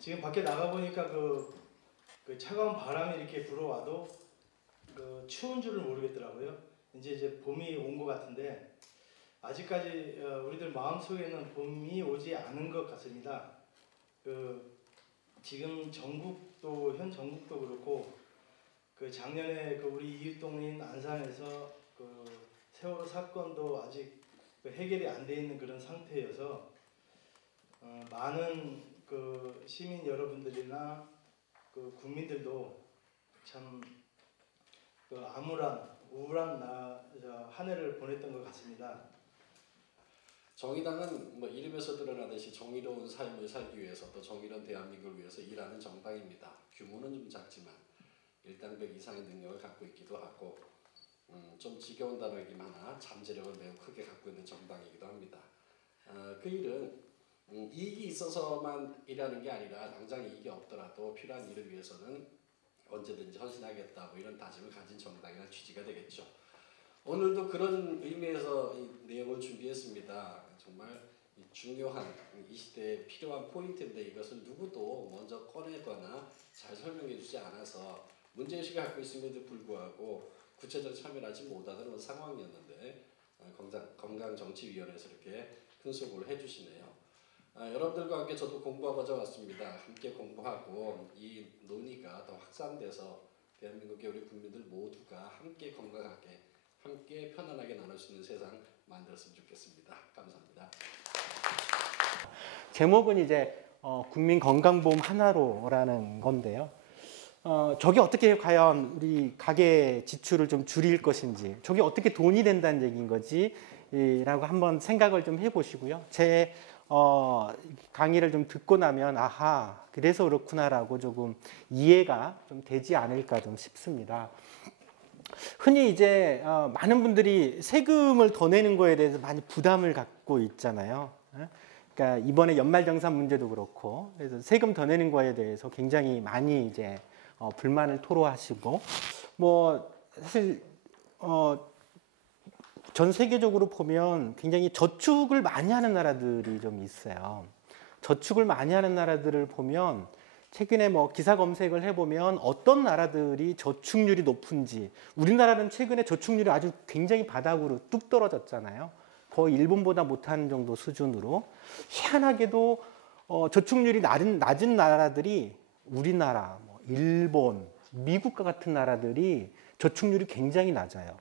지금 밖에 나가 보니까 그 차가운 바람이 이렇게 불어와도 그 추운 줄을 모르겠더라고요. 이제 봄이 온 것 같은데 아직까지 우리들 마음속에는 봄이 오지 않은 것 같습니다. 그 지금 전국도 현 전국도 그렇고 그 작년에 그 우리 이웃 동네인 안산에서 그 세월호 사건도 아직 그 해결이 안 돼 있는 그런 상태여서 많은 그 시민 여러분들이나 그 국민들도 참 그 암울한 우울한 한 해를 보냈던 것 같습니다. 정의당은 뭐 이름에서 드러나듯이 정의로운 삶을 살기 위해서 또 정의로운 대한민국을 위해서 일하는 정당입니다. 규모는 좀 작지만 일당백 이상의 능력을 갖고 있기도 하고 좀 지겨운 단어이기만 하나 잠재력을 매우 크게 갖고 있는 정당이기도 합니다. 그 일은 이익이 있어서만 일하는 게 아니라 당장 이익이 없더라도 필요한 일을 위해서는 언제든지 헌신하겠다 뭐 이런 다짐을 가진 정당이라는 취지가 되겠죠. 오늘도 그런 의미에서 이 내용을 준비했습니다. 정말 중요한 이 시대에 필요한 포인트인데 이것을 누구도 먼저 꺼내거나 잘 설명해 주지 않아서 문제의식을 갖고 있음에도 불구하고 구체적 참여를 하지 못하는 상황이었는데 건강정치위원회에서 이렇게 큰 수고를 해주시네요. 여러분들과 함께 저도 공부하고 왔습니다. 함께 공부하고 이 논의가 더 확산돼서 대한민국의 우리 국민들 모두가 함께 건강하게 함께 편안하게 나눌 수 있는 세상 만들었으면 좋겠습니다. 감사합니다. 제목은 이제 국민건강보험 하나로라는 건데요. 저게 어떻게 과연 우리 가계 지출을 좀 줄일 것인지, 저게 어떻게 돈이 된다는 얘기인 거지 라고 한번 생각을 좀 해보시고요. 제 강의를 좀 듣고 나면 아하 그래서 그렇구나라고 조금 이해가 좀 되지 않을까 좀 싶습니다. 흔히 이제 많은 분들이 세금을 더 내는 거에 대해서 많이 부담을 갖고 있잖아요. 그러니까 이번에 연말정산 문제도 그렇고 그래서 세금 더 내는 거에 대해서 굉장히 많이 이제 불만을 토로하시고 뭐 사실 전 세계적으로 보면 굉장히 저축을 많이 하는 나라들이 좀 있어요. 저축을 많이 하는 나라들을 보면 최근에 뭐 기사 검색을 해보면 어떤 나라들이 저축률이 높은지, 우리나라는 최근에 저축률이 아주 굉장히 바닥으로 뚝 떨어졌잖아요. 거의 일본보다 못하는 정도 수준으로. 희한하게도 저축률이 낮은 나라들이 우리나라, 뭐 일본, 미국과 같은 나라들이 저축률이 굉장히 낮아요.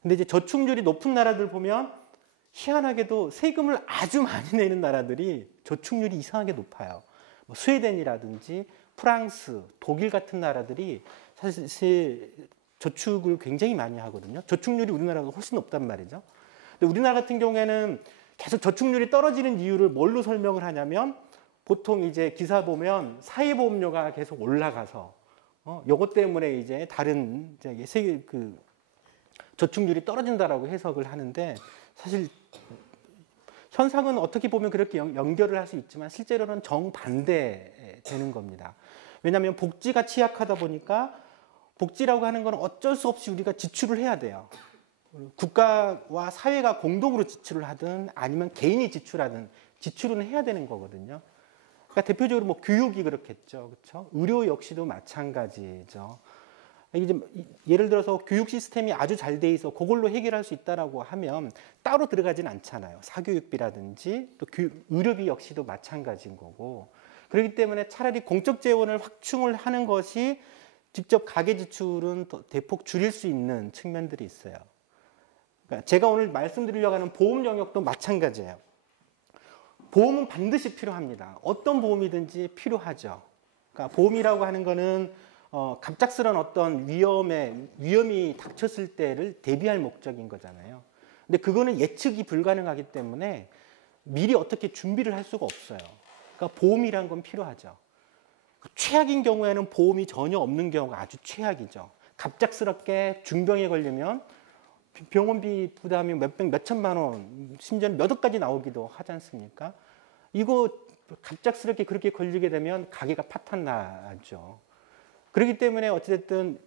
근데 이제 저축률이 높은 나라들 보면 희한하게도 세금을 아주 많이 내는 나라들이 저축률이 이상하게 높아요. 뭐 스웨덴이라든지 프랑스, 독일 같은 나라들이 사실 저축을 굉장히 많이 하거든요. 저축률이 우리나라보다 훨씬 높단 말이죠. 근데 우리나라 같은 경우에는 계속 저축률이 떨어지는 이유를 뭘로 설명을 하냐면 보통 이제 기사 보면 사회보험료가 계속 올라가서 요것 때문에 이제 다른 세계 저축률이 떨어진다라고 해석을 하는데 사실 현상은 어떻게 보면 그렇게 연결을 할 수 있지만 실제로는 정반대 되는 겁니다. 왜냐하면 복지가 취약하다 보니까 복지라고 하는 건 어쩔 수 없이 우리가 지출을 해야 돼요. 국가와 사회가 공동으로 지출을 하든 아니면 개인이 지출하든 지출은 해야 되는 거거든요. 그러니까 대표적으로 뭐 교육이 그렇겠죠. 그렇죠? 의료 역시도 마찬가지죠. 이제 예를 들어서 교육 시스템이 아주 잘 돼 있어 그걸로 해결할 수 있다라고 하면 따로 들어가진 않잖아요. 사교육비라든지 또 의료비 역시도 마찬가지인 거고. 그렇기 때문에 차라리 공적 재원을 확충을 하는 것이 직접 가계 지출은 더 대폭 줄일 수 있는 측면들이 있어요. 그러니까 제가 오늘 말씀드리려고 하는 보험 영역도 마찬가지예요. 보험은 반드시 필요합니다. 어떤 보험이든지 필요하죠. 그러니까 보험이라고 하는 거는 갑작스러운 어떤 위험이 닥쳤을 때를 대비할 목적인 거잖아요. 근데 그거는 예측이 불가능하기 때문에 미리 어떻게 준비를 할 수가 없어요. 그러니까 보험이란 건 필요하죠. 최악인 경우에는 보험이 전혀 없는 경우가 아주 최악이죠. 갑작스럽게 중병에 걸리면 병원비 부담이 몇천만 원, 심지어는 몇 억까지 나오기도 하지 않습니까? 이거 갑작스럽게 그렇게 걸리게 되면 가게가 파탄나죠. 그렇기 때문에 어찌됐든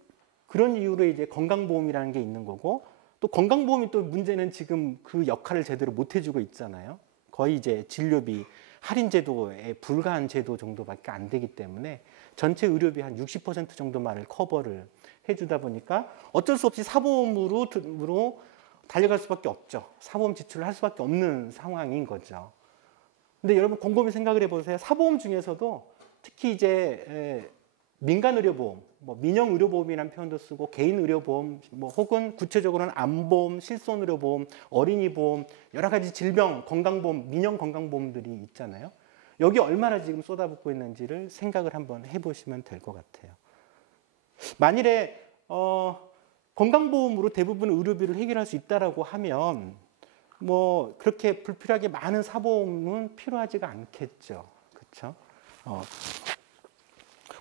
그런 이유로 이제 건강보험이라는 게 있는 거고 또 건강보험이 또 문제는 지금 그 역할을 제대로 못 해주고 있잖아요. 거의 이제 진료비 할인 제도에 불과한 제도 정도밖에 안 되기 때문에 전체 의료비 한 60% 정도만을 커버를 해주다 보니까 어쩔 수 없이 사보험으로 달려갈 수밖에 없죠. 사보험 지출을 할 수밖에 없는 상황인 거죠. 근데 여러분 곰곰이 생각을 해보세요. 사보험 중에서도 특히 이제 민간의료보험, 뭐 민영의료보험이라는 표현도 쓰고 개인의료보험, 뭐 혹은 구체적으로는 암보험, 실손의료보험, 어린이보험, 여러 가지 질병, 건강보험, 민영건강보험들이 있잖아요. 여기 얼마나 지금 쏟아붓고 있는지를 생각을 한번 해보시면 될 것 같아요. 만일에 건강보험으로 대부분 의료비를 해결할 수 있다라고 하면 뭐 그렇게 불필요하게 많은 사보험은 필요하지가 않겠죠. 그렇죠?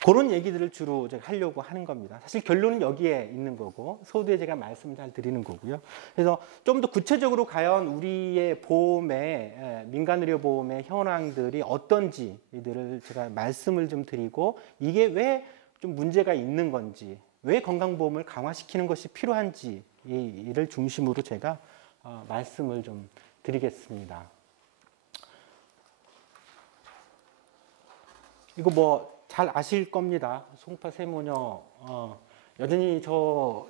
그런 얘기들을 주로 제가 하려고 하는 겁니다. 사실 결론은 여기에 있는 거고 서두에 제가 말씀 잘 드리는 거고요. 그래서 좀 더 구체적으로 과연 우리의 보험의 민간의료보험의 현황들이 어떤지 이들을 제가 말씀을 좀 드리고 이게 왜 좀 문제가 있는 건지 왜 건강보험을 강화시키는 것이 필요한지 이를 중심으로 제가 말씀을 좀 드리겠습니다. 이거 뭐 잘 아실 겁니다. 송파 세모녀 여전히 저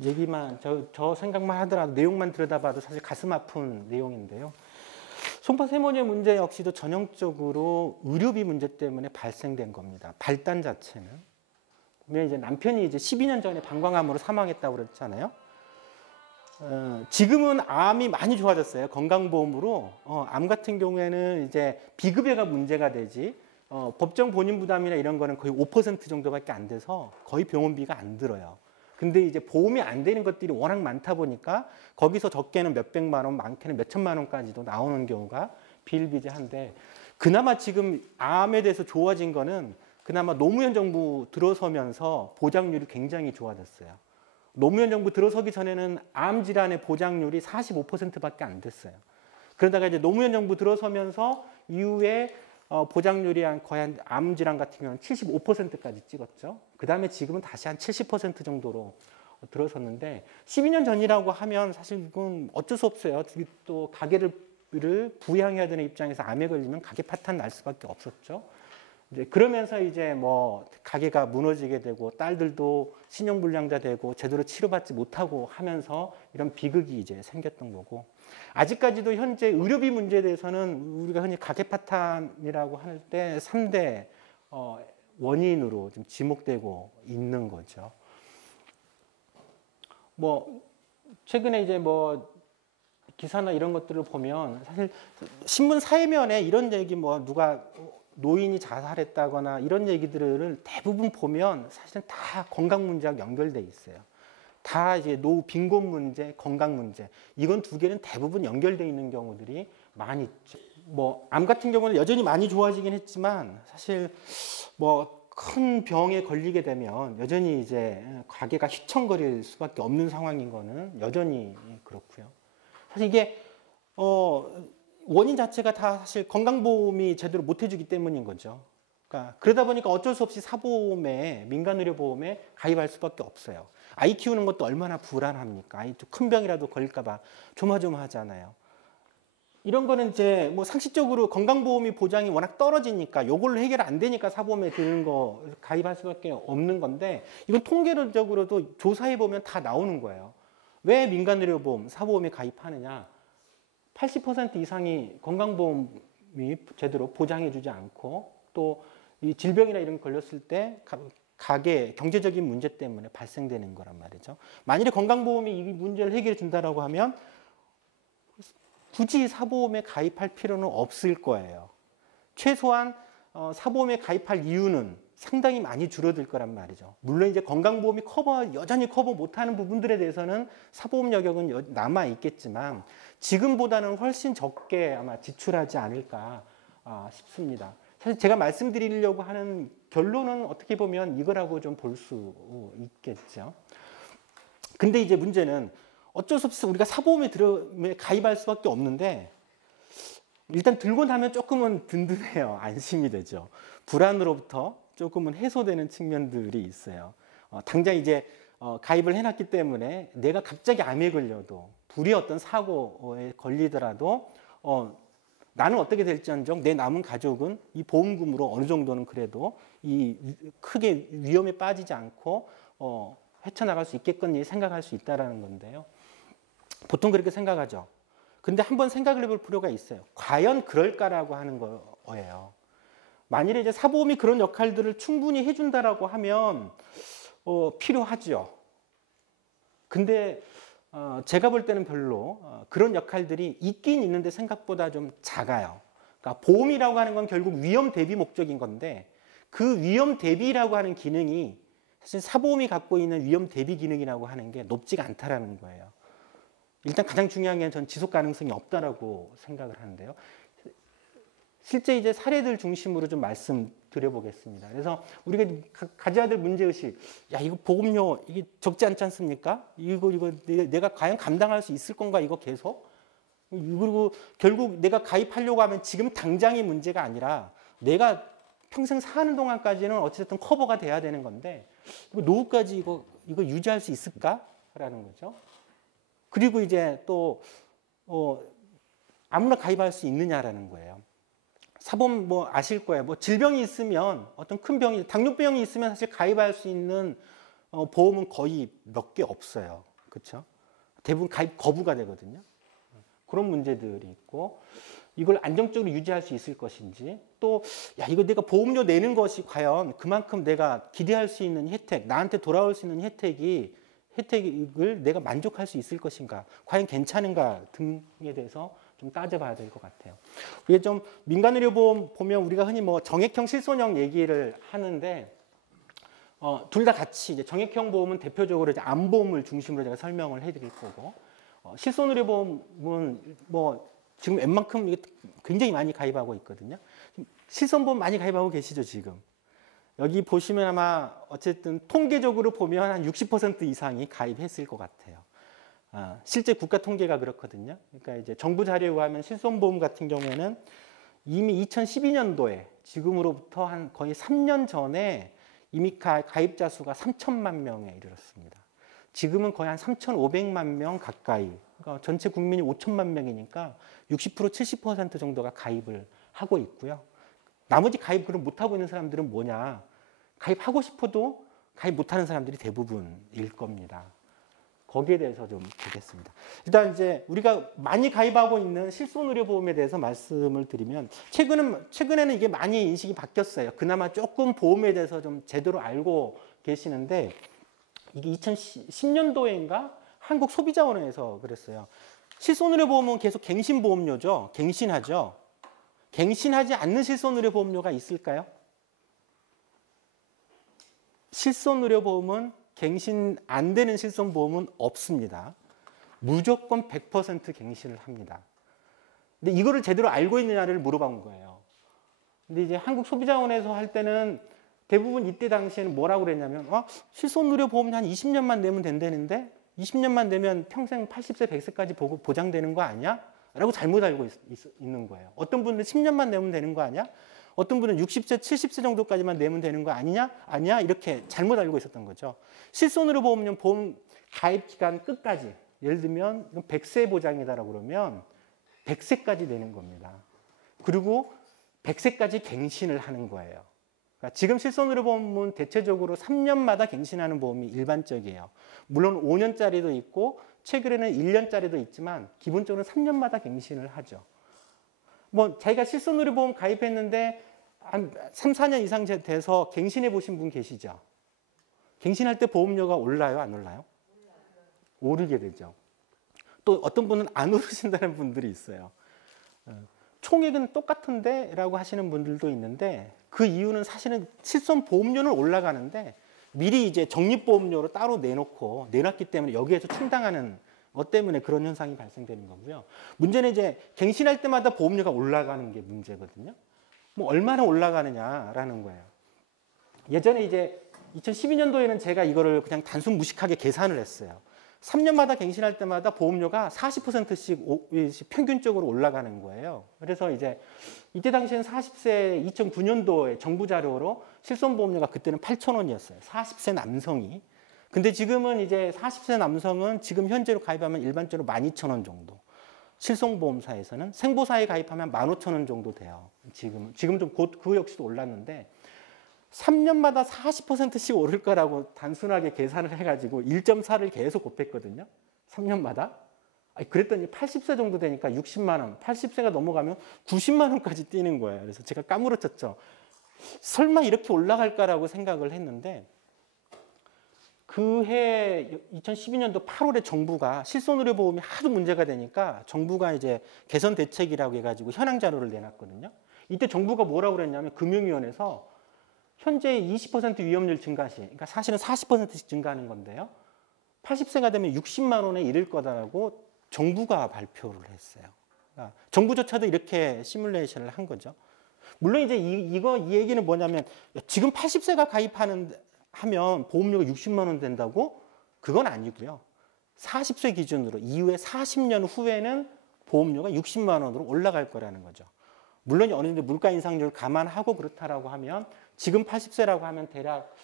얘기만 저 생각만 하더라도 내용만 들여다봐도 사실 가슴 아픈 내용인데요. 송파 세모녀 문제 역시도 전형적으로 의료비 문제 때문에 발생된 겁니다. 발단 자체는 보면 이제 남편이 이제 12년 전에 방광암으로 사망했다고 그랬잖아요. 지금은 암이 많이 좋아졌어요. 건강보험으로 암 같은 경우에는 이제 비급여가 문제가 되지. 법정 본인 부담이나 이런 거는 거의 5% 정도밖에 안 돼서 거의 병원비가 안 들어요. 근데 이제 보험이 안 되는 것들이 워낙 많다 보니까 거기서 적게는 몇백만 원, 많게는 몇천만 원까지도 나오는 경우가 비일비재한데 그나마 지금 암에 대해서 좋아진 거는 그나마 노무현 정부 들어서면서 보장률이 굉장히 좋아졌어요. 노무현 정부 들어서기 전에는 암 질환의 보장률이 45%밖에 안 됐어요. 그러다가 이제 노무현 정부 들어서면서 이후에 보장률이 거의 암 질환 같은 경우는 75%까지 찍었죠. 그 다음에 지금은 다시 한 70% 정도로 들어섰는데 12년 전이라고 하면 사실 이건 어쩔 수 없어요. 또 가게를 부양해야 되는 입장에서 암에 걸리면 가게 파탄 날 수밖에 없었죠. 이제 그러면서 이제 뭐 가게가 무너지게 되고 딸들도 신용불량자 되고 제대로 치료받지 못하고 하면서 이런 비극이 이제 생겼던 거고 아직까지도 현재 의료비 문제에 대해서는 우리가 흔히 가계 파탄이라고 할 때 3대 원인으로 좀 지목되고 있는 거죠. 뭐 최근에 이제 뭐 기사나 이런 것들을 보면 사실 신문 사회면에 이런 얘기 뭐 누가 노인이 자살했다거나 이런 얘기들을 대부분 보면 사실은 다 건강 문제와 연결돼 있어요. 다 이제 노후 빈곤 문제, 건강 문제 이건 두 개는 대부분 연결돼 있는 경우들이 많이 있죠. 뭐 암 같은 경우는 여전히 많이 좋아지긴 했지만 사실 뭐 큰 병에 걸리게 되면 여전히 이제 가게가 휘청거릴 수밖에 없는 상황인 거는 여전히 그렇고요. 사실 이게 원인 자체가 다 사실 건강보험이 제대로 못 해주기 때문인 거죠. 그러니까 그러다 보니까 어쩔 수 없이 사보험에 민간의료보험에 가입할 수밖에 없어요. 아이 키우는 것도 얼마나 불안합니까? 아이 좀 큰 병이라도 걸릴까봐 조마조마하잖아요. 이런 거는 이제 뭐 상식적으로 건강보험이 보장이 워낙 떨어지니까 요걸로 해결 안 되니까 사보험에 드는 거 가입할 수밖에 없는 건데 이건 통계적으로도 조사해 보면 다 나오는 거예요. 왜 민간의료보험, 사보험에 가입하느냐? 80% 이상이 건강보험이 제대로 보장해주지 않고 또 이 질병이나 이런 거 걸렸을 때 가계 경제적인 문제 때문에 발생되는 거란 말이죠. 만일에 건강보험이 이 문제를 해결해 준다라고 하면 굳이 사보험에 가입할 필요는 없을 거예요. 최소한 사보험에 가입할 이유는 상당히 많이 줄어들 거란 말이죠. 물론 이제 건강보험이 여전히 커버 못하는 부분들에 대해서는 사보험 여력은 남아 있겠지만 지금보다는 훨씬 적게 아마 지출하지 않을까 싶습니다. 사실 제가 말씀드리려고 하는 결론은 어떻게 보면 이거라고 좀 볼 수 있겠죠. 근데 이제 문제는 어쩔 수 없이 우리가 사보험에 가입할 수밖에 없는데 일단 들고 나면 조금은 든든해요. 안심이 되죠. 불안으로부터 조금은 해소되는 측면들이 있어요. 당장 이제 가입을 해놨기 때문에 내가 갑자기 암에 걸려도 불의 어떤 사고에 걸리더라도 나는 어떻게 될지언정 내 남은 가족은 이 보험금으로 어느 정도는 그래도 이 크게 위험에 빠지지 않고 헤쳐나갈 수 있겠거니 생각할 수 있다라는 건데요. 보통 그렇게 생각하죠. 근데 한번 생각을 해볼 필요가 있어요. 과연 그럴까라고 하는 거예요. 만일에 이제 사보험이 그런 역할들을 충분히 해준다라고 하면 필요하죠. 근데 제가 볼 때는 별로 그런 역할들이 있긴 있는데 생각보다 좀 작아요. 그러니까 보험이라고 하는 건 결국 위험 대비 목적인 건데 그 위험 대비라고 하는 기능이 사실 사보험이 갖고 있는 위험 대비 기능이라고 하는 게 높지가 않다라는 거예요. 일단 가장 중요한 게 전 지속 가능성이 없다라고 생각을 하는데요. 실제 이제 사례들 중심으로 좀 말씀드려보겠습니다. 그래서 우리가 가져야 될 문제의식, 야, 이거 보험료 이게 적지 않지 않습니까? 이거 내가 과연 감당할 수 있을 건가, 이거 계속? 그리고 결국 내가 가입하려고 하면 지금 당장의 문제가 아니라 내가 평생 사는 동안까지는 어쨌든 커버가 돼야 되는 건데, 노후까지 이거 유지할 수 있을까라는 거죠. 그리고 이제 또 아무나 가입할 수 있느냐라는 거예요. 사보험 뭐 아실 거예요. 뭐 질병이 있으면 어떤 큰 병이 당뇨병이 있으면 사실 가입할 수 있는 보험은 거의 몇 개 없어요. 그렇죠? 대부분 가입 거부가 되거든요. 그런 문제들이 있고 이걸 안정적으로 유지할 수 있을 것인지 또 야, 이거 내가 보험료 내는 것이 과연 그만큼 내가 기대할 수 있는 혜택, 나한테 돌아올 수 있는 혜택을 내가 만족할 수 있을 것인가, 과연 괜찮은가 등에 대해서 좀 따져봐야 될 것 같아요. 이게 좀 민간의료보험 보면 우리가 흔히 뭐 정액형, 실손형 얘기를 하는데 둘 다 같이 이제 정액형 보험은 대표적으로 이제 암보험을 중심으로 제가 설명을 해드릴 거고 실손의료보험은 뭐 지금 웬만큼 이게 굉장히 많이 가입하고 있거든요. 실손보험 많이 가입하고 계시죠 지금? 여기 보시면 아마 어쨌든 통계적으로 보면 한 60% 이상이 가입했을 것 같아요. 실제 국가 통계가 그렇거든요. 그러니까 이제 정부 자료에 의하면 실손보험 같은 경우에는 이미 2012년도에 지금으로부터 한 거의 3년 전에 이미 가입자 수가 3천만 명에 이르렀습니다. 지금은 거의 한 3,500만 명 가까이, 그러니까 전체 국민이 5천만 명이니까 60% 70% 정도가 가입을 하고 있고요. 나머지 가입을 못하고 있는 사람들은 뭐냐? 가입하고 싶어도 가입 못하는 사람들이 대부분일 겁니다. 거기에 대해서 좀 보겠습니다. 일단 이제 우리가 많이 가입하고 있는 실손의료보험에 대해서 말씀을 드리면 최근에는 이게 많이 인식이 바뀌었어요. 그나마 조금 보험에 대해서 좀 제대로 알고 계시는데 이게 2010년도인가 한국소비자원에서 그랬어요. 실손의료보험은 계속 갱신보험료죠. 갱신하죠. 갱신하지 않는 실손의료보험료가 있을까요? 실손의료보험은 갱신 안 되는 실손보험은 없습니다. 무조건 100% 갱신을 합니다. 근데 이거를 제대로 알고 있느냐를 물어본 거예요. 근데 이제 한국소비자원에서 할 때는 대부분 이때 당시에는 뭐라고 그랬냐면 실손의료보험 한 20년만 내면 된다는데 20년만 내면 평생 80세, 100세까지 보장되는 거 아니야? 라고 잘못 알고 있는 거예요. 어떤 분들은 10년만 내면 되는 거 아니야? 어떤 분은 60세, 70세 정도까지만 내면 되는 거 아니냐? 아니야? 이렇게 잘못 알고 있었던 거죠. 실손의료보험료 보험 가입 기간 끝까지, 예를 들면 100세 보장이다라고 그러면 100세까지 내는 겁니다. 그리고 100세까지 갱신을 하는 거예요. 그러니까 지금 실손의료보험은 대체적으로 3년마다 갱신하는 보험이 일반적이에요. 물론 5년짜리도 있고 최근에는 1년짜리도 있지만 기본적으로 3년마다 갱신을 하죠. 뭐 자기가 실손의료보험 가입했는데 한 3, 4년 이상 돼서 갱신해 보신 분 계시죠? 갱신할 때 보험료가 올라요, 안 올라요? 오르게 되죠. 또 어떤 분은 안 오르신다는 분들이 있어요. 총액은 똑같은데 라고 하시는 분들도 있는데 그 이유는 사실은 실손보험료는 올라가는데 미리 이제 적립보험료로 따로 내놨기 때문에 여기에서 충당하는 것 때문에 그런 현상이 발생되는 거고요. 문제는 이제 갱신할 때마다 보험료가 올라가는 게 문제거든요. 뭐 얼마나 올라가느냐라는 거예요. 예전에 이제 2012년도에는 제가 이거를 그냥 단순 무식하게 계산을 했어요. 3년마다 갱신할 때마다 보험료가 40%씩 평균적으로 올라가는 거예요. 그래서 이제 이때 당시에는 40세 2009년도에 정부 자료로 실손보험료가 그때는 8,000원이었어요. 40세 남성이. 근데 지금은 이제 40세 남성은 지금 현재로 가입하면 일반적으로 12,000원 정도. 실손보험사에서는 생보사에 가입하면 15,000원 정도 돼요. 지금 좀 곧 그 역시도 올랐는데 3년마다 40%씩 오를 거라고 단순하게 계산을 해가지고 1.4를 계속 곱했거든요. 3년마다. 그랬더니 80세 정도 되니까 60만 원, 80세가 넘어가면 90만 원까지 뛰는 거예요. 그래서 제가 까무러쳤죠. 설마 이렇게 올라갈까라고 생각을 했는데 그해 2012년도 8월에 정부가 실손의료보험이 하도 문제가 되니까 정부가 이제 개선 대책이라고 해가지고 현황 자료를 내놨거든요. 이때 정부가 뭐라고 그랬냐면 금융위원회에서 현재 20% 위험률 증가 시, 그러니까 사실은 40%씩 증가하는 건데요. 80세가 되면 60만 원에 이를 거다라고 정부가 발표를 했어요. 그러니까 정부조차도 이렇게 시뮬레이션을 한 거죠. 물론 이제 이 얘기는 뭐냐면 지금 80세가 하면 보험료가 60만 원 된다고? 그건 아니고요. 40세 기준으로 이후에 40년 후에는 보험료가 60만 원으로 올라갈 거라는 거죠. 물론 어느 정도 물가 인상률 감안하고 그렇다라고 하면 지금 80세라고 하면 대략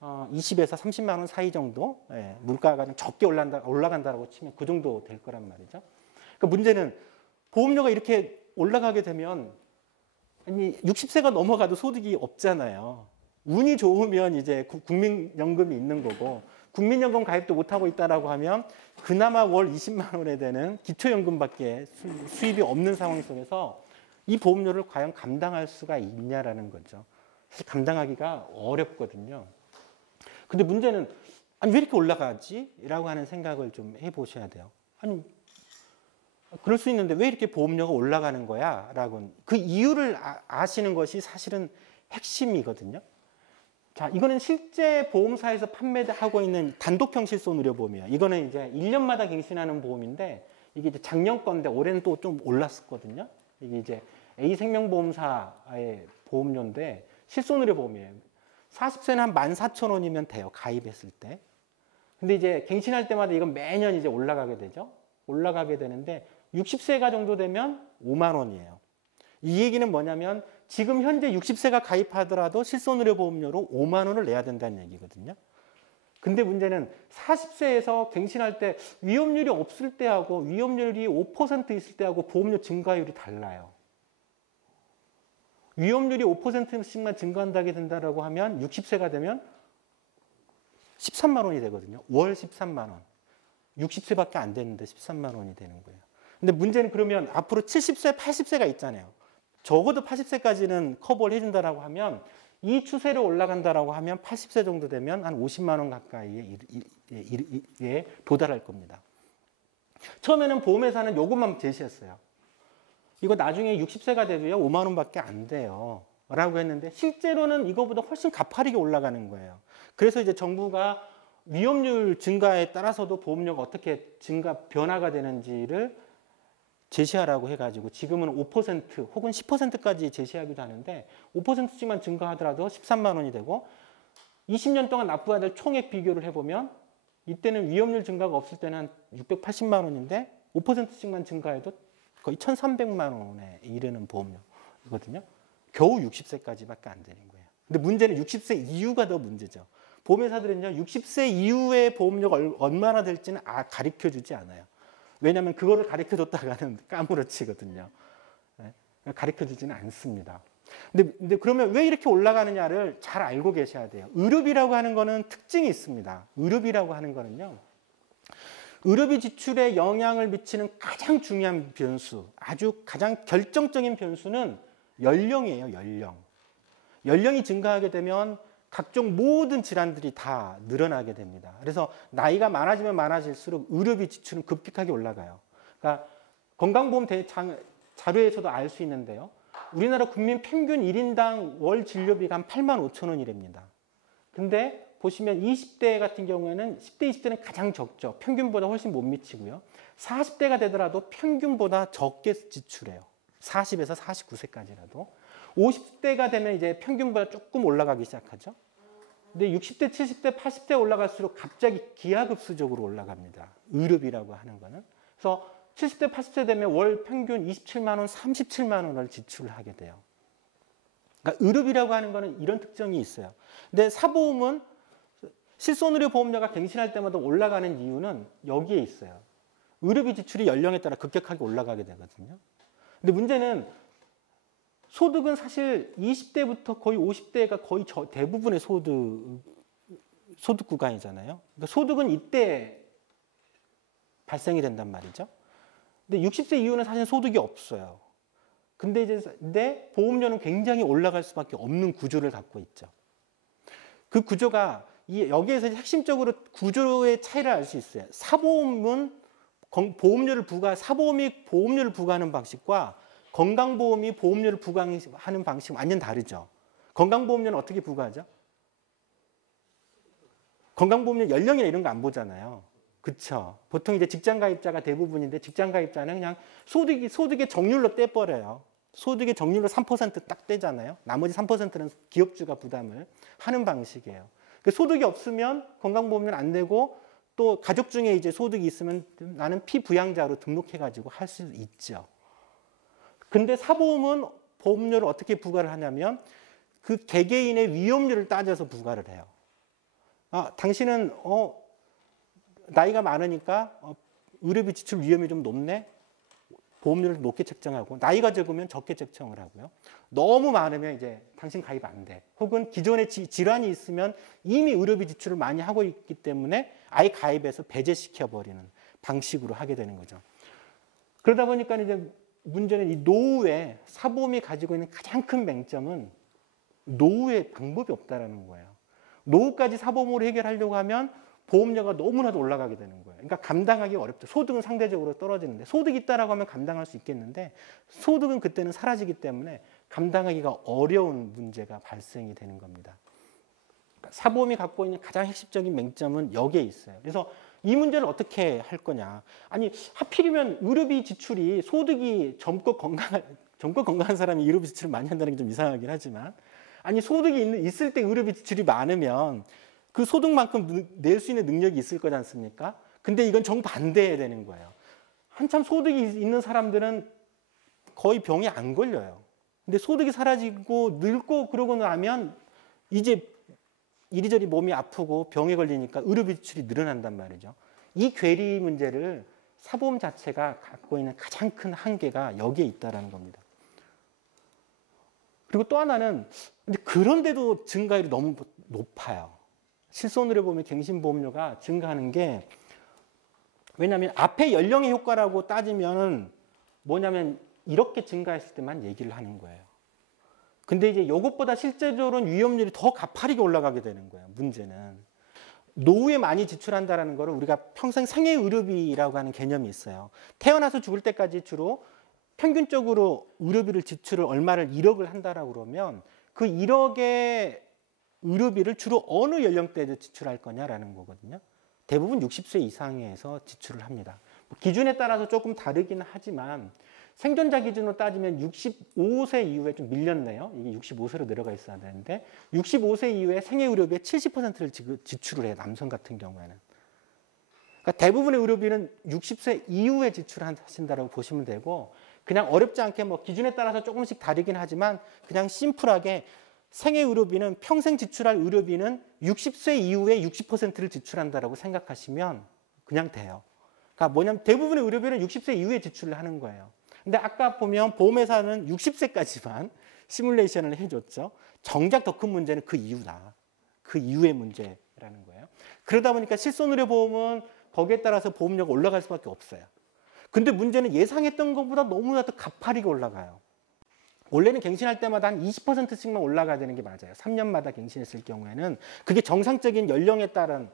20에서 30만 원 사이 정도 물가가 좀 적게 올라간다라고 치면 그 정도 될 거란 말이죠. 그러니까 문제는 보험료가 이렇게 올라가게 되면 아니 60세가 넘어가도 소득이 없잖아요. 운이 좋으면 이제 국민연금이 있는 거고 국민연금 가입도 못하고 있다라고 하면 그나마 월 20만 원에 되는 기초연금밖에 수입이 없는 상황 속에서 이 보험료를 과연 감당할 수가 있냐라는 거죠. 사실 감당하기가 어렵거든요. 근데 문제는 아니 왜 이렇게 올라가지? 라고 하는 생각을 좀 해보셔야 돼요. 아니 그럴 수 있는데 왜 이렇게 보험료가 올라가는 거야? 라고 그 이유를 아시는 것이 사실은 핵심이거든요. 자, 이거는 실제 보험사에서 판매하고 있는 단독형 실손의료보험이에요. 이거는 이제 1년마다 갱신하는 보험인데 이게 이제 작년 건데 올해는 또 좀 올랐었거든요. 이게 이제 A생명보험사의 보험료인데 실손의료보험이에요. 40세는 한 14,000원이면 돼요. 가입했을 때. 근데 이제 갱신할 때마다 이건 매년 이제 올라가게 되죠. 올라가게 되는데 60세가 정도 되면 5만 원이에요. 이 얘기는 뭐냐면 지금 현재 60세가 가입하더라도 실손의료보험료로 5만 원을 내야 된다는 얘기거든요. 근데 문제는 40세에서 갱신할 때 위험률이 없을 때하고 위험률이 5% 있을 때하고 보험료 증가율이 달라요. 위험률이 5%씩만 증가한다게 된다라고 하면 60세가 되면 13만 원이 되거든요. 월 13만 원. 60세밖에 안 되는데 13만 원이 되는 거예요. 근데 문제는 그러면 앞으로 70세, 80세가 있잖아요. 적어도 80세까지는 커버를 해준다라고 하면 이 추세로 올라간다라고 하면 80세 정도 되면 한 50만 원 가까이에 도달할 겁니다. 처음에는 보험회사는 요것만 제시했어요. 이거 나중에 60세가 돼도요 5만 원밖에 안 돼요. 라고 했는데 실제로는 이거보다 훨씬 가파르게 올라가는 거예요. 그래서 이제 정부가 위험률 증가에 따라서도 보험료가 어떻게 변화가 되는지를 제시하라고 해가지고 지금은 5% 혹은 10%까지 제시하기도 하는데 5%씩만 증가하더라도 13만 원이 되고 20년 동안 납부해야 될 총액 비교를 해보면 이때는 위험률 증가가 없을 때는 한 680만 원인데 5%씩만 증가해도 거의 1,300만 원에 이르는 보험료거든요. 겨우 60세까지밖에 안 되는 거예요. 근데 문제는 60세 이후가 더 문제죠. 보험회사들은요 60세 이후의 보험료가 얼마나 될지는 가르쳐주지 않아요. 왜냐하면 그거를 가르쳐줬다가는 까무러치거든요. 가르쳐주지는 않습니다. 근데 그러면 왜 이렇게 올라가느냐를 잘 알고 계셔야 돼요. 의료비라고 하는 거는 특징이 있습니다. 의료비라고 하는 거는요. 의료비 지출에 영향을 미치는 가장 중요한 변수, 아주 가장 결정적인 변수는 연령이에요. 연령이 증가하게 되면 각종 모든 질환들이 다 늘어나게 됩니다. 그래서 나이가 많아지면 많아질수록 의료비 지출은 급격하게 올라가요. 그러니까 건강보험 자료에서도 알 수 있는데요. 우리나라 국민 평균 1인당 월 진료비가 한 8만 5천 원이랍니다. 근데 보시면 20대 같은 경우에는 10대, 20대는 가장 적죠. 평균보다 훨씬 못 미치고요. 40대가 되더라도 평균보다 적게 지출해요. 40에서 49세까지라도. 50대가 되면 이제 평균보다 조금 올라가기 시작하죠. 근데 60대, 70대, 80대 올라갈수록 갑자기 기하급수적으로 올라갑니다. 의료비라고 하는 거는. 그래서 70대, 80대 되면 월 평균 27만 원, 37만 원을 지출을 하게 돼요. 그러니까 의료비라고 하는 거는 이런 특징이 있어요. 근데 사보험은 실손의료 보험료가 갱신할 때마다 올라가는 이유는 여기에 있어요. 의료비 지출이 연령에 따라 급격하게 올라가게 되거든요. 근데 문제는 소득은 사실 20대부터 거의 50대가 거의 대부분의 소득 구간이잖아요. 그러니까 소득은 이때 발생이 된단 말이죠. 근데 60세 이후는 사실 소득이 없어요. 근데 보험료는 굉장히 올라갈 수밖에 없는 구조를 갖고 있죠. 그 구조가 여기에서 핵심적으로 구조의 차이를 알 수 있어요. 사보험이 보험료를 부과하는 방식과 건강보험이 보험료를 부과하는 방식은 완전 다르죠. 건강보험료는 어떻게 부과하죠? 건강보험료 연령이나 이런 거 안 보잖아요. 그렇죠. 보통 이제 직장가입자가 대부분인데 직장가입자는 그냥 소득의 정률로 떼버려요. 소득의 정률로 3%딱 떼잖아요. 나머지 3%는 기업주가 부담을 하는 방식이에요. 소득이 없으면 건강보험료는 안 내고 또 가족 중에 이제 소득이 있으면 나는 피부양자로 등록해가지고 할 수 있죠. 근데 사보험은 보험료를 어떻게 부과를 하냐면 그 개개인의 위험률을 따져서 부과를 해요. 당신은 나이가 많으니까 의료비 지출 위험이 좀 높네. 보험료를 높게 책정하고 나이가 적으면 적게 책정을 하고요. 너무 많으면 이제 당신 가입 안 돼. 혹은 기존에 질환이 있으면 이미 의료비 지출을 많이 하고 있기 때문에 아예 가입해서 배제시켜 버리는 방식으로 하게 되는 거죠. 그러다 보니까 이제 문제는 이 노후에 사보험이 가지고 있는 가장 큰 맹점은 노후에 방법이 없다라는 거예요. 노후까지 사보험으로 해결하려고 하면 보험료가 너무나도 올라가게 되는 거예요. 그러니까 감당하기 어렵죠. 소득은 상대적으로 떨어지는데 소득이 있다라고 하면 감당할 수 있겠는데 소득은 그때는 사라지기 때문에 감당하기가 어려운 문제가 발생이 되는 겁니다. 그러니까 사보험이 갖고 있는 가장 핵심적인 맹점은 여기에 있어요. 그래서 이 문제를 어떻게 할 거냐. 아니 하필이면 의료비 지출이 소득이 젊고 건강한 사람이 의료비 지출을 많이 한다는 게 좀 이상하긴 하지만 아니 소득이 있을 때 의료비 지출이 많으면 그 소득만큼 낼 수 있는 능력이 있을 거지 않습니까? 근데 이건 정반대해야 되는 거예요. 한참 소득이 있는 사람들은 거의 병에 안 걸려요. 근데 소득이 사라지고 늙고 그러고 나면 이제 이리저리 몸이 아프고 병에 걸리니까 의료비 지출이 늘어난단 말이죠. 이 괴리 문제를 사보험 자체가 갖고 있는 가장 큰 한계가 여기에 있다는 겁니다. 그리고 또 하나는 근데 그런데도 증가율이 너무 높아요. 실손의료 보면 갱신보험료가 증가하는 게 왜냐하면 앞에 연령의 효과라고 따지면 뭐냐면 이렇게 증가했을 때만 얘기를 하는 거예요. 근데 이제 이것보다 실제적으로는 위험률이 더 가파르게 올라가게 되는 거예요. 문제는 노후에 많이 지출한다는 거를 우리가 평생 생애의료비라고 하는 개념이 있어요. 태어나서 죽을 때까지 주로 평균적으로 의료비를 지출을 얼마를 1억을 한다라고 그러면 그 1억의 의료비를 주로 어느 연령대에 지출할 거냐라는 거거든요. 대부분 60세 이상에서 지출을 합니다. 기준에 따라서 조금 다르긴 하지만 생존자 기준으로 따지면 65세 이후에 좀 밀렸네요. 이게 65세로 내려가 있어야 되는데 65세 이후에 생애의료비의 70%를 지출을 해요. 남성 같은 경우에는. 그러니까 대부분의 의료비는 60세 이후에 지출하신다고 보시면 되고 그냥 어렵지 않게 뭐 기준에 따라서 조금씩 다르긴 하지만 그냥 심플하게 생애의료비는 평생 지출할 의료비는 60세 이후에 60%를 지출한다라고 생각하시면 그냥 돼요. 그러니까 뭐냐면 대부분의 의료비는 60세 이후에 지출을 하는 거예요. 근데 아까 보면 보험회사는 60세까지만 시뮬레이션을 해줬죠. 정작 더 큰 문제는 그 이후다. 그 이후의 문제라는 거예요. 그러다 보니까 실손의료보험은 거기에 따라서 보험료가 올라갈 수밖에 없어요. 근데 문제는 예상했던 것보다 너무나도 가파르게 올라가요. 원래는 갱신할 때마다 한 20%씩만 올라가야 되는 게 맞아요. 3년마다 갱신했을 경우에는 그게 정상적인 연령에 따른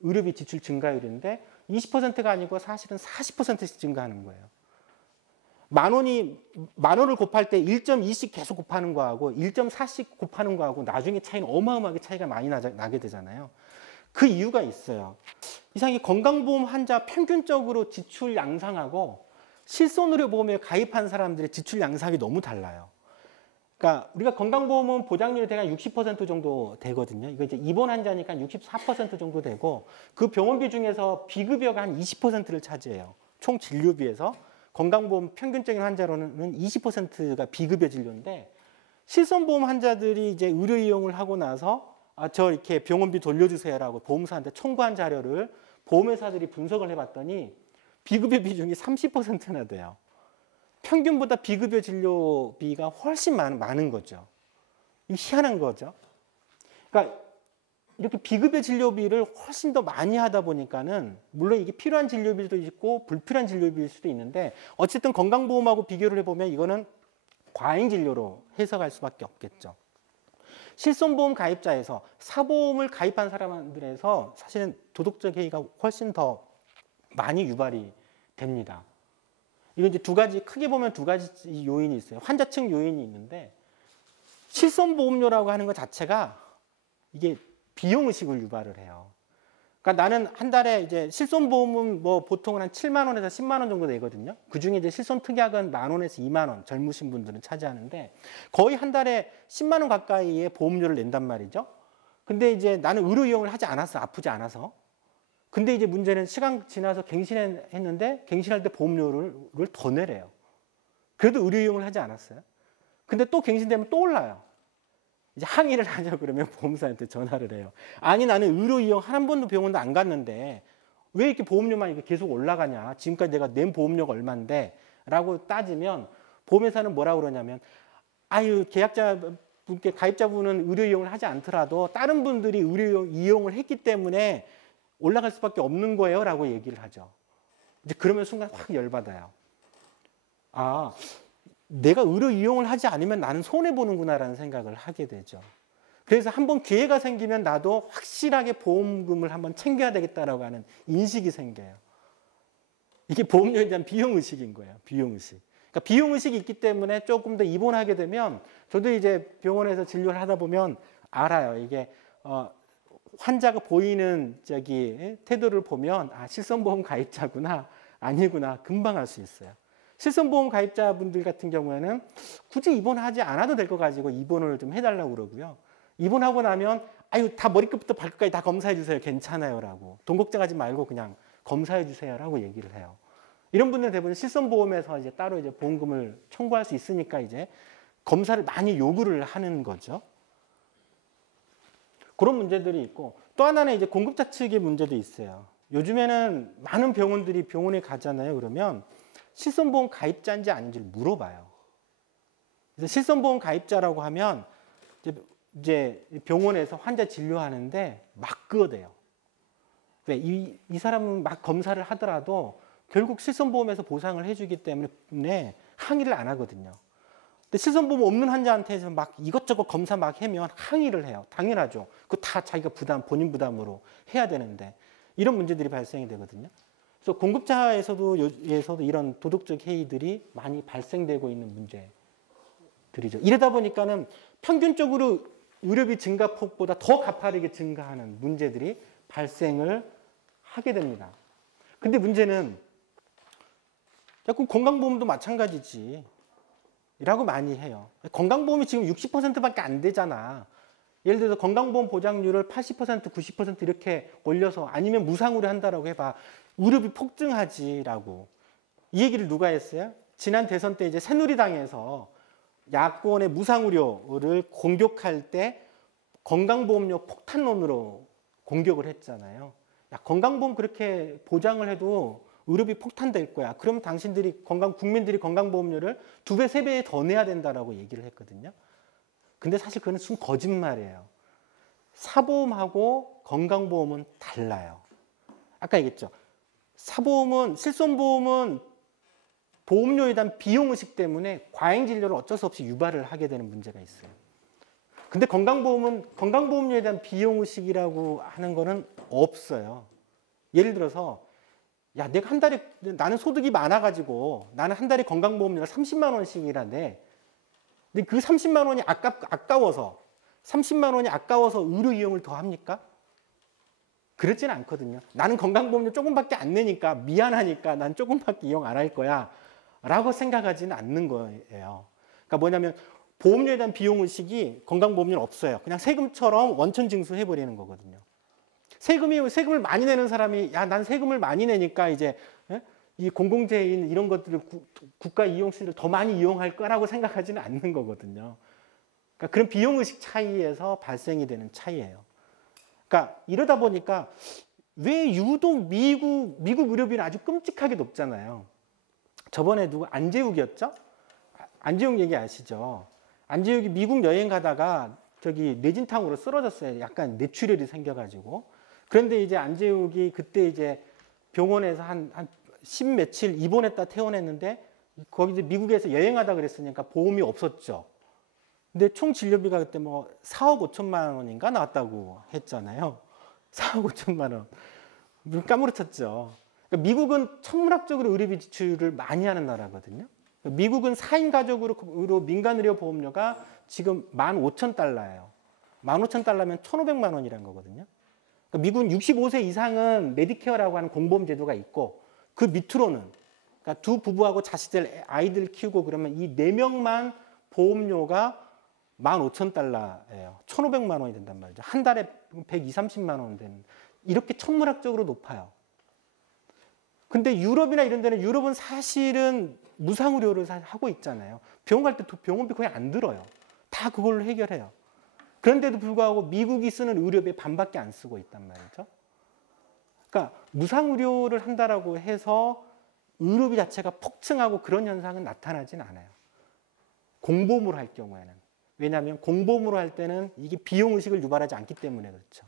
의료비 지출 증가율인데 20%가 아니고 사실은 40%씩 증가하는 거예요. 만 원을 곱할 때 1.2씩 계속 곱하는 거하고 1.4씩 곱하는 거하고 나중에 차이는 어마어마하게 차이가 많이 나게 되잖아요. 그 이유가 있어요. 이상하게 건강보험 환자 평균적으로 지출 양상하고 실손의료보험에 가입한 사람들의 지출 양상이 너무 달라요. 그러니까 우리가 건강보험은 보장률이 대략 60% 정도 되거든요. 이거 이제 입원 환자니까 64% 정도 되고 그 병원비 중에서 비급여가 한 20%를 차지해요. 총 진료비에서 건강보험 평균적인 환자로는 20%가 비급여 진료인데 실손보험 환자들이 이제 의료 이용을 하고 나서 저 이렇게 병원비 돌려주세요라고 보험사한테 청구한 자료를 보험회사들이 분석을 해봤더니 비급여 비중이 30%나 돼요. 평균보다 비급여 진료비가 훨씬 많은 거죠. 이거 희한한 거죠. 그러니까 이렇게 비급여 진료비를 훨씬 더 많이 하다 보니까는 물론 이게 필요한 진료비도 있고 불필요한 진료비일 수도 있는데 어쨌든 건강보험하고 비교를 해보면 이거는 과잉 진료로 해석할 수밖에 없겠죠. 실손보험 가입자에서 사보험을 가입한 사람들에서 사실은 도덕적 해이가 훨씬 더 많이 유발이 됩니다. 이거 이제 두 가지, 크게 보면 두 가지 요인이 있어요. 환자층 요인이 있는데 실손보험료라고 하는 것 자체가 이게 비용의식을 유발을 해요. 그러니까 나는 한 달에 이제 실손보험은 뭐 보통은 한 7만 원에서 10만 원 정도 되거든요. 그 중에 이제 실손특약은 만 원에서 2만 원, 젊으신 분들은 차지하는데 거의 한 달에 10만 원 가까이의 보험료를 낸단 말이죠. 근데 이제 나는 의료 이용을 하지 않았어, 아프지 않아서. 근데 이제 문제는 시간 지나서 갱신했는데 갱신할 때 보험료를 더 내래요. 그래도 의료 이용을 하지 않았어요. 근데 또 갱신되면 또 올라요. 이제 항의를 하자 그러면 보험사한테 전화를 해요. 아니 나는 의료 이용 한 번도 병원도 안 갔는데 왜 이렇게 보험료만 이렇게 계속 올라가냐. 지금까지 내가 낸 보험료가 얼만데 라고 따지면 보험회사는 뭐라고 그러냐면 아유 계약자분께 가입자분은 의료 이용을 하지 않더라도 다른 분들이 의료 이용을 했기 때문에 올라갈 수밖에 없는 거예요 라고 얘기를 하죠. 이제 그러면 순간 확 열받아요. 아 내가 의료 이용을 하지 않으면 나는 손해보는구나라는 생각을 하게 되죠. 그래서 한번 기회가 생기면 나도 확실하게 보험금을 한번 챙겨야 되겠다라고 하는 인식이 생겨요. 이게 보험료에 대한 비용의식인 거예요. 비용의식. 그러니까 비용의식이 있기 때문에 조금 더 입원하게 되면 저도 이제 병원에서 진료를 하다 보면 알아요. 이게 환자가 보이는 태도를 보면 아 실손보험 가입자구나 아니구나 금방 알 수 있어요. 실손보험 가입자분들 같은 경우에는 굳이 입원하지 않아도 될 거 가지고 입원을 좀 해달라고 그러고요. 입원하고 나면 아유 다 머리끝부터 발끝까지 다 검사해 주세요. 괜찮아요라고. 돈 걱정하지 말고 그냥 검사해 주세요라고 얘기를 해요. 이런 분들은 대부분 실손보험에서 이제 따로 이제 보험금을 청구할 수 있으니까 이제 검사를 많이 요구를 하는 거죠. 그런 문제들이 있고 또 하나는 이제 공급자 측의 문제도 있어요. 요즘에는 많은 병원들이 병원에 가잖아요. 그러면 실손보험 가입자인지 아닌지를 물어봐요. 그래서 실손보험 가입자라고 하면 이제 병원에서 환자 진료하는데 막 그어대요. 왜? 이 사람은 막 검사를 하더라도 결국 실손보험에서 보상을 해주기 때문에 항의를 안 하거든요. 근데 실손보험 없는 환자한테서 막 이것저것 검사 막 하면 항의를 해요. 당연하죠. 그거 다 자기가 본인 부담으로 해야 되는데 이런 문제들이 발생이 되거든요. 그래서 공급자에서도 이런 도덕적 해이들이 많이 발생되고 있는 문제들이죠. 이러다 보니까는 평균적으로 의료비 증가폭보다 더 가파르게 증가하는 문제들이 발생을 하게 됩니다. 근데 문제는 자꾸 건강보험도 마찬가지지 라고 많이 해요. 건강보험이 지금 60%밖에 안 되잖아. 예를 들어서 건강보험 보장률을 80%, 90% 이렇게 올려서 아니면 무상으로 한다라고 해봐. 의료비 폭증하지라고. 이 얘기를 누가 했어요? 지난 대선 때 이제 새누리당에서 야권의 무상의료를 공격할 때 건강보험료 폭탄론으로 공격을 했잖아요. 야, 건강보험 그렇게 보장을 해도 의료비 폭탄될 거야. 그러면 당신들이 국민들이 건강보험료를 2배, 3배 더 내야 된다라고 얘기를 했거든요. 근데 사실 그건 순 거짓말이에요. 사보험하고 건강보험은 달라요. 아까 얘기했죠. 실손보험은 보험료에 대한 비용의식 때문에 과잉진료를 어쩔 수 없이 유발을 하게 되는 문제가 있어요. 근데 건강보험료에 대한 비용의식이라고 하는 거는 없어요. 예를 들어서 야, 내가 나는 소득이 많아가지고 나는 한 달에 건강보험료가 30만 원씩이라네. 근데 그 30만 원이 아까워서 30만 원이 아까워서 의료 이용을 더 합니까? 그렇지는 않거든요. 나는 건강보험료 조금밖에 안 내니까 미안하니까 난 조금밖에 이용 안 할 거야 라고 생각하지는 않는 거예요. 그러니까 뭐냐면 보험료에 대한 비용의식이 건강보험료는 없어요. 그냥 세금처럼 원천징수해버리는 거거든요. 세금을 많이 내는 사람이 야, 난 세금을 많이 내니까 이제 이 공공재인 이런 것들을 국가 이용시를 더 많이 이용할 거라고 생각하지는 않는 거거든요. 그러니까 그런 비용의식 차이에서 발생이 되는 차이예요. 그러니까 이러다 보니까 왜 유독 미국 의료비는 아주 끔찍하게 높잖아요. 저번에 누구 안재욱이었죠? 안재욱 얘기 아시죠? 안재욱이 미국 여행 가다가 저기 뇌진탕으로 쓰러졌어요. 약간 뇌출혈이 생겨가지고. 그런데 이제 안재욱이 그때 이제 병원에서 한 10며칠 입원했다 퇴원했는데 거기 이제 미국에서 여행하다 그랬으니까 보험이 없었죠. 근데 총 진료비가 그때 뭐 4억 5천만 원인가 나왔다고 했잖아요. 4억 5천만 원. 까무러쳤죠. 그러니까 미국은 천문학적으로 의료비 지출을 많이 하는 나라거든요. 미국은 4인 가족으로 민간 의료 보험료가 지금 15,000달러예요. 15,000달러면 1,500만 원이라는 거거든요. 그러니까 미국은 65세 이상은 메디케어라고 하는 공보험 제도가 있고 그 밑으로는 그러니까 두 부부하고 자식들 아이들 키우고 그러면 이 4명만 보험료가 15,000달러예요. 1,500만 원이 된단 말이죠. 한 달에 120, 30만 원 되는. 이렇게 천문학적으로 높아요. 근데 유럽이나 이런 데는 유럽은 사실은 무상의료를 하고 있잖아요. 병원 갈 때 병원비 거의 안 들어요. 다 그걸로 해결해요. 그런데도 불구하고 미국이 쓰는 의료비의 반밖에 안 쓰고 있단 말이죠. 그러니까 무상의료를 한다라고 해서 의료비 자체가 폭증하고 그런 현상은 나타나진 않아요. 공보험으로 할 경우에는. 왜냐하면 공보험으로 할 때는 이게 비용의식을 유발하지 않기 때문에 그렇죠.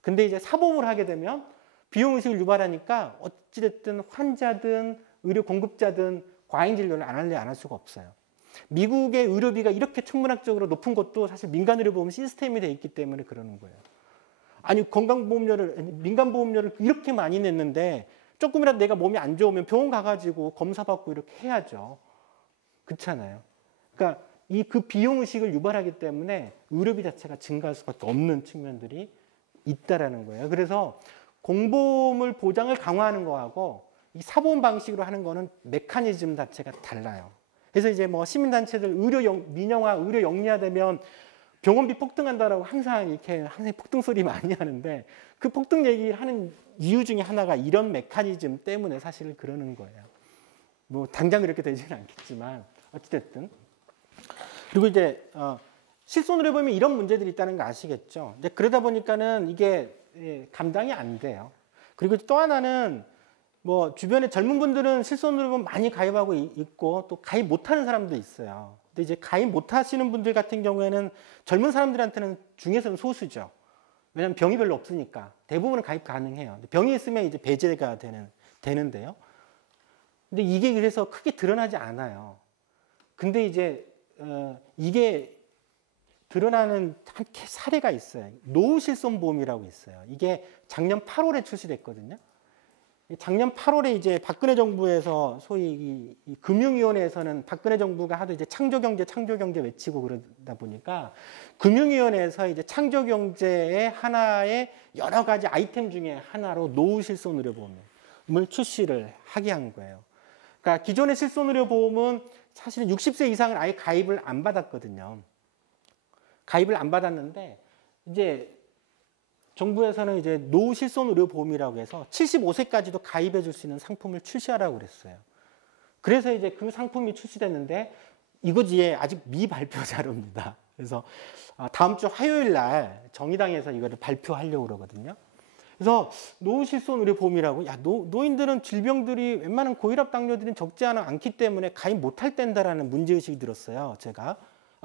근데 이제 사보험을 하게 되면 비용의식을 유발하니까 어찌됐든 환자든 의료 공급자든 과잉 진료를 안 할래 안 할 수가 없어요. 미국의 의료비가 이렇게 천문학적으로 높은 것도 사실 민간의료보험 시스템이 돼 있기 때문에 그러는 거예요. 아니 건강보험료를 민간보험료를 이렇게 많이 냈는데 조금이라도 내가 몸이 안 좋으면 병원 가가지고 검사받고 이렇게 해야죠. 그렇잖아요. 그러니까 그 비용의식을 유발하기 때문에 의료비 자체가 증가할 수밖에 없는 측면들이 있다라는 거예요. 그래서 공보험을 보장을 강화하는 거하고 이 사보험 방식으로 하는 거는 메커니즘 자체가 달라요. 그래서 이제 뭐 시민단체들 의료 민영화, 의료 영리화되면 병원비 폭등한다라고 항상 폭등 소리 많이 하는데 그 폭등 얘기를 하는 이유 중에 하나가 이런 메커니즘 때문에 사실 그러는 거예요. 뭐 당장 그렇게 되지는 않겠지만 어찌됐든. 그리고 이제 실손의료 보면 이런 문제들이 있다는 거 아시겠죠? 이제 그러다 보니까는 이게 감당이 안 돼요. 그리고 또 하나는 뭐 주변에 젊은 분들은 실손의료보험 많이 가입하고 있고 또 가입 못하는 사람도 있어요. 근데 이제 가입 못하시는 분들 같은 경우에는 젊은 사람들한테는 중에서는 소수죠. 왜냐하면 병이 별로 없으니까 대부분은 가입 가능해요. 병이 있으면 이제 배제가 되는데요. 근데 이게 그래서 크게 드러나지 않아요. 근데 이제 이게 드러나는 한 사례가 있어요. 노후실손보험이라고 있어요. 이게 작년 8월에 출시됐거든요. 작년 8월에 이제 박근혜 정부에서 소위 이 금융위원회에서는 박근혜 정부가 하도 이제 창조경제 외치고 그러다 보니까 금융위원회에서 이제 창조경제의 하나의 여러 가지 아이템 중에 하나로 노후실손의료보험을 출시를 하게 한 거예요. 그러니까 기존의 실손의료보험은 사실은 60세 이상은 아예 가입을 안 받았거든요. 가입을 안 받았는데 이제 정부에서는 이제 노후실손의료보험이라고 해서 75세까지도 가입해 줄 수 있는 상품을 출시하라고 그랬어요. 그래서 이제 그 상품이 출시됐는데 이거지 아직 미발표 자료입니다. 그래서 다음 주 화요일 날 정의당에서 이거를 발표하려고 그러거든요. 그래서 노후실손의료보험이라고 노인들은 질병들이 웬만한 고혈압 당뇨들은 적지 않기 때문에 가입 못할 땐다라는 문제의식이 들었어요. 제가.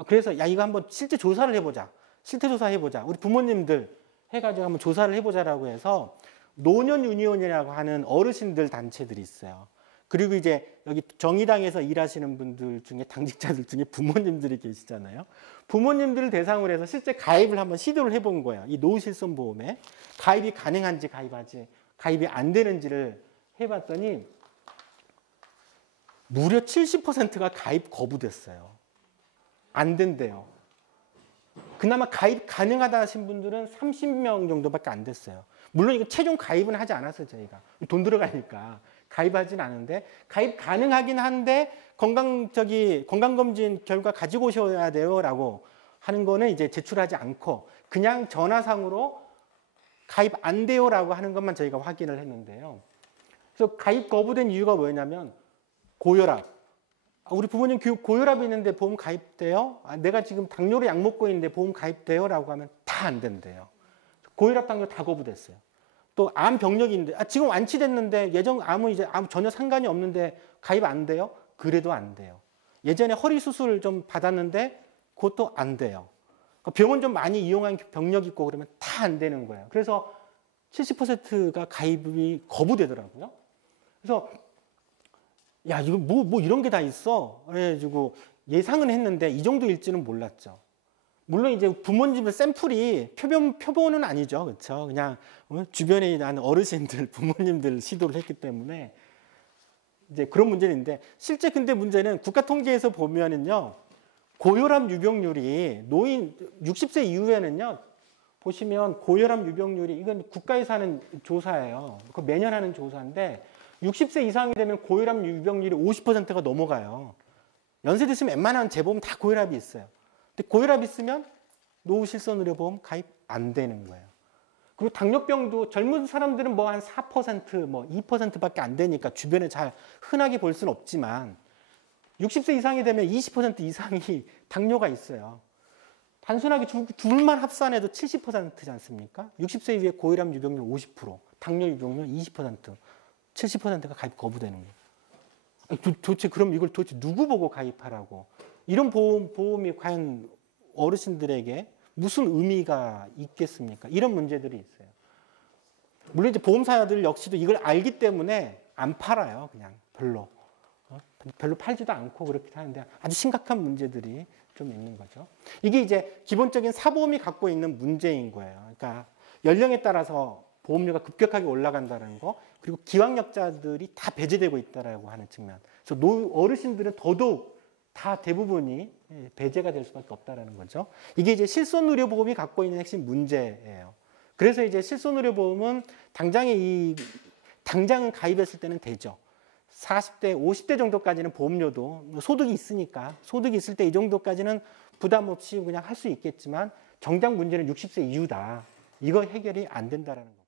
그래서 이거 한번 실제 조사를 해보자. 실태조사 해보자. 우리 부모님들 해가지고 한번 조사를 해보자라고 해서 노년 유니온이라고 하는 어르신들 단체들이 있어요. 그리고 이제 여기 정의당에서 일하시는 분들 중에 당직자들 중에 부모님들이 계시잖아요. 부모님들을 대상으로 해서 실제 가입을 한번 시도를 해본 거예요. 이 노후실손보험에 가입이 가능한지 가입이 안 되는지를 해봤더니 무려 70%가 가입 거부됐어요. 안 된대요. 그나마 가입 가능하다 하신 분들은 30명 정도밖에 안 됐어요. 물론 이거 최종 가입은 하지 않았어요, 저희가. 돈 들어가니까. 가입하진 않은데, 가입 가능하긴 한데, 건강검진 결과 가지고 오셔야 돼요. 라고 하는 거는 이제 제출하지 않고, 그냥 전화상으로 가입 안 돼요. 라고 하는 것만 저희가 확인을 했는데요. 그래서 가입 거부된 이유가 뭐냐면, 고혈압. 우리 부모님 고혈압이 있는데 보험 가입돼요? 내가 지금 당뇨로 약 먹고 있는데 보험 가입돼요? 라고 하면 다 안 된대요. 고혈압, 당뇨 다 거부됐어요. 또 암 병력인데 지금 완치됐는데 예전 암은 이제 전혀 상관이 없는데 가입 안 돼요? 그래도 안 돼요. 예전에 허리 수술 좀 받았는데 그것도 안 돼요. 병원 좀 많이 이용한 병력 있고 그러면 다 안 되는 거예요. 그래서 70%가 가입이 거부되더라고요. 그래서 야 이거 뭐 이런 게 다 있어. 그래가지고 예상은 했는데 이 정도일지는 몰랐죠. 물론 이제 부모님들 샘플이 표본은 아니죠, 그렇죠? 그냥 주변에 있는 어르신들, 부모님들 시도를 했기 때문에 이제 그런 문제는 있는데 실제 근데 문제는 국가 통계에서 보면은요 고혈압 유병률이 노인 60세 이후에는요 보시면 고혈압 유병률이 이건 국가에서 하는 조사예요. 그 매년 하는 조사인데 60세 이상이 되면 고혈압 유병률이 50%가 넘어가요. 연세 드시면 웬만한 재보험 다 고혈압이 있어요. 근데 고혈압 있으면 노후 실손의료보험 가입 안 되는 거예요. 그리고 당뇨병도 젊은 사람들은 뭐 한 4%, 뭐 2%밖에 안 되니까 주변에 잘 흔하게 볼 수는 없지만 60세 이상이 되면 20% 이상이 당뇨가 있어요. 단순하게 둘만 합산해도 70%지 않습니까? 60세 이후에 고혈압 유병률 50%, 당뇨 유병률 20%, 70%가 가입 거부되는 거예요. 도대체 그럼 이걸 도대체 누구 보고 가입하라고? 이런 보험이 과연 어르신들에게 무슨 의미가 있겠습니까? 이런 문제들이 있어요. 물론 이제 보험사들 역시도 이걸 알기 때문에 안 팔아요. 그냥 별로 팔지도 않고 그렇게 하는데 아주 심각한 문제들이 좀 있는 거죠. 이게 이제 기본적인 사보험이 갖고 있는 문제인 거예요. 그러니까 연령에 따라서 보험료가 급격하게 올라간다는 거, 그리고 기왕력자들이 다 배제되고 있다라고 하는 측면. 그래서 어르신들은 더더욱 다 대부분이 배제가 될 수밖에 없다라는 거죠. 이게 이제 실손의료보험이 갖고 있는 핵심 문제예요. 그래서 이제 실손의료보험은 당장은 가입했을 때는 되죠. 40대, 50대 정도까지는 보험료도 소득이 있으니까 소득이 있을 때 이 정도까지는 부담 없이 그냥 할 수 있겠지만 정작 문제는 60세 이후다. 이거 해결이 안 된다라는 거.